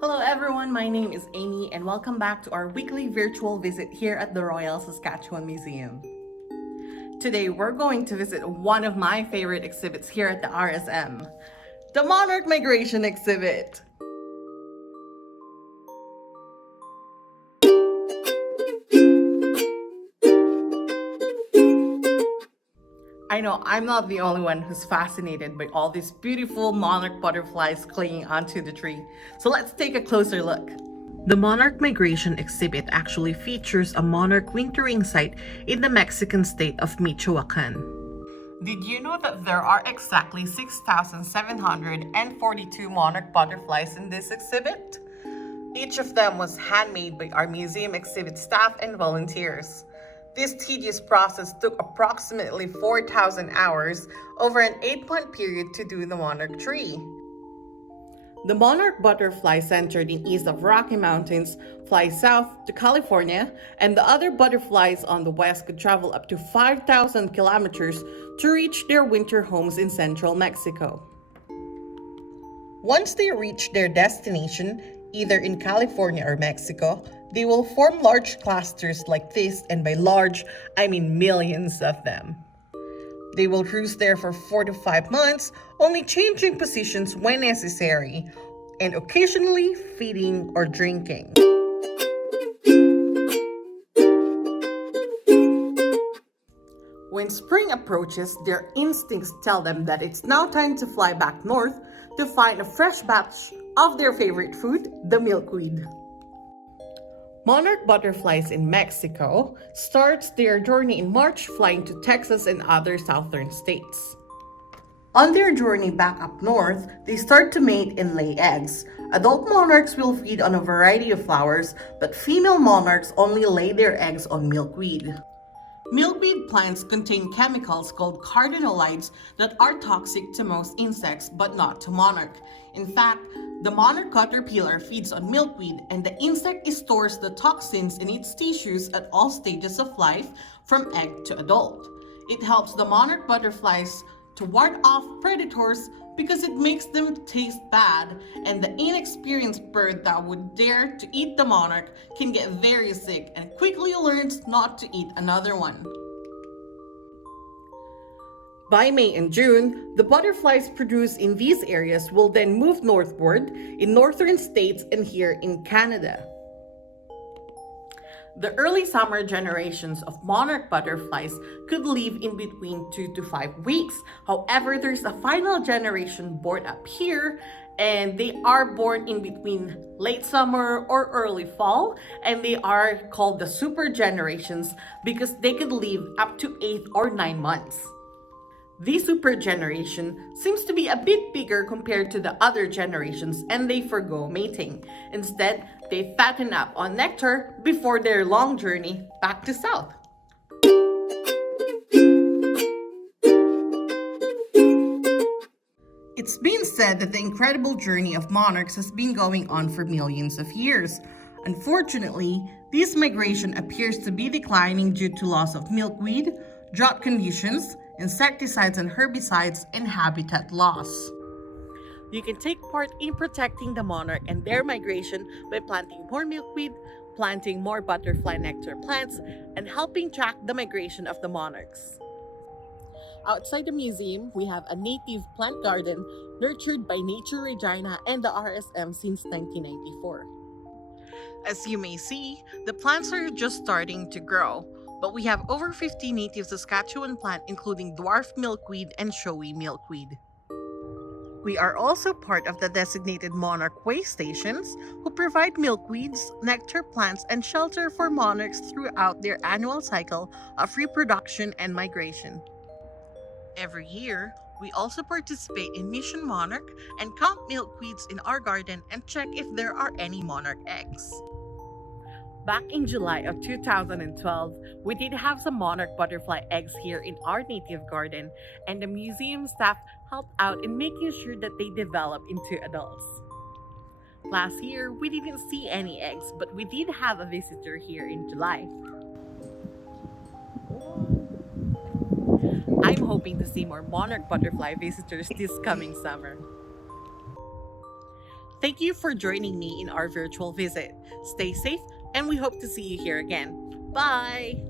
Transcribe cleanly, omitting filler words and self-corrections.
Hello everyone, my name is Aimee and welcome back to our weekly virtual visit here at the Royal Saskatchewan Museum. Today we're going to visit one of my favorite exhibits here at the RSM, the Monarch Migration Exhibit. I know I'm not the only one who's fascinated by all these beautiful monarch butterflies clinging onto the tree, so let's take a closer look. The Monarch Migration exhibit actually features a monarch wintering site in the Mexican state of Michoacan. Did you know that there are exactly 6,742 monarch butterflies in this exhibit? Each of them was handmade by our museum exhibit staff and volunteers. This tedious process took approximately 4,000 hours over an 8-month period to do the monarch tree. The monarch butterfly centered in east of Rocky Mountains flies south to California, and the other butterflies on the west could travel up to 5,000 kilometers to reach their winter homes in central Mexico. Once they reach their destination, either in California or Mexico, they will form large clusters like this, and by large, I mean millions of them. They will roost there for 4 to 5 months, only changing positions when necessary, and occasionally feeding or drinking. When spring approaches, their instincts tell them that it's now time to fly back north to find a fresh batch of their favorite food, the milkweed. Monarch butterflies in Mexico starts their journey in March, flying to Texas and other southern states. On their journey back up north, they start to mate and lay eggs. Adult monarchs will feed on a variety of flowers, but female monarchs only lay their eggs on milkweed. Milkweed plants contain chemicals called cardenolides that are toxic to most insects but not to monarch. In fact, the monarch caterpillar feeds on milkweed, and the insect stores the toxins in its tissues at all stages of life, from egg to adult. It helps the monarch butterflies to ward off predators because it makes them taste bad, and the inexperienced bird that would dare to eat the monarch can get very sick and quickly learns not to eat another one. By May and June, the butterflies produced in these areas will then move northward in northern states and here in Canada. The early summer generations of monarch butterflies could live in between 2 to 5 weeks. However, there's a final generation born up here, and they are born in between late summer or early fall, and they are called the super generations because they could live up to 8 or 9 months. This super generation seems to be a bit bigger compared to the other generations, and they forgo mating. Instead, they fatten up on nectar before their long journey back to south. It's been said that the incredible journey of monarchs has been going on for millions of years. Unfortunately, this migration appears to be declining due to loss of milkweed, drought conditions, insecticides and herbicides, and habitat loss. You can take part in protecting the monarch and their migration by planting more milkweed, planting more butterfly nectar plants, and helping track the migration of the monarchs. Outside the museum, we have a native plant garden nurtured by Nature Regina and the RSM since 1994. As you may see, the plants are just starting to grow, but we have over 50 native Saskatchewan plants, including dwarf milkweed and showy milkweed. We are also part of the designated monarch way stations, who provide milkweeds, nectar plants, and shelter for monarchs throughout their annual cycle of reproduction and migration. Every year, we also participate in Mission Monarch and count milkweeds in our garden and check if there are any monarch eggs. Back in July of 2012, we did have some monarch butterfly eggs here in our native garden, and the museum staff helped out in making sure that they develop into adults. Last year, we didn't see any eggs, but we did have a visitor here in July. I'm hoping to see more monarch butterfly visitors this coming summer. Thank you for joining me in our virtual visit. Stay safe, and we hope to see you here again. Bye!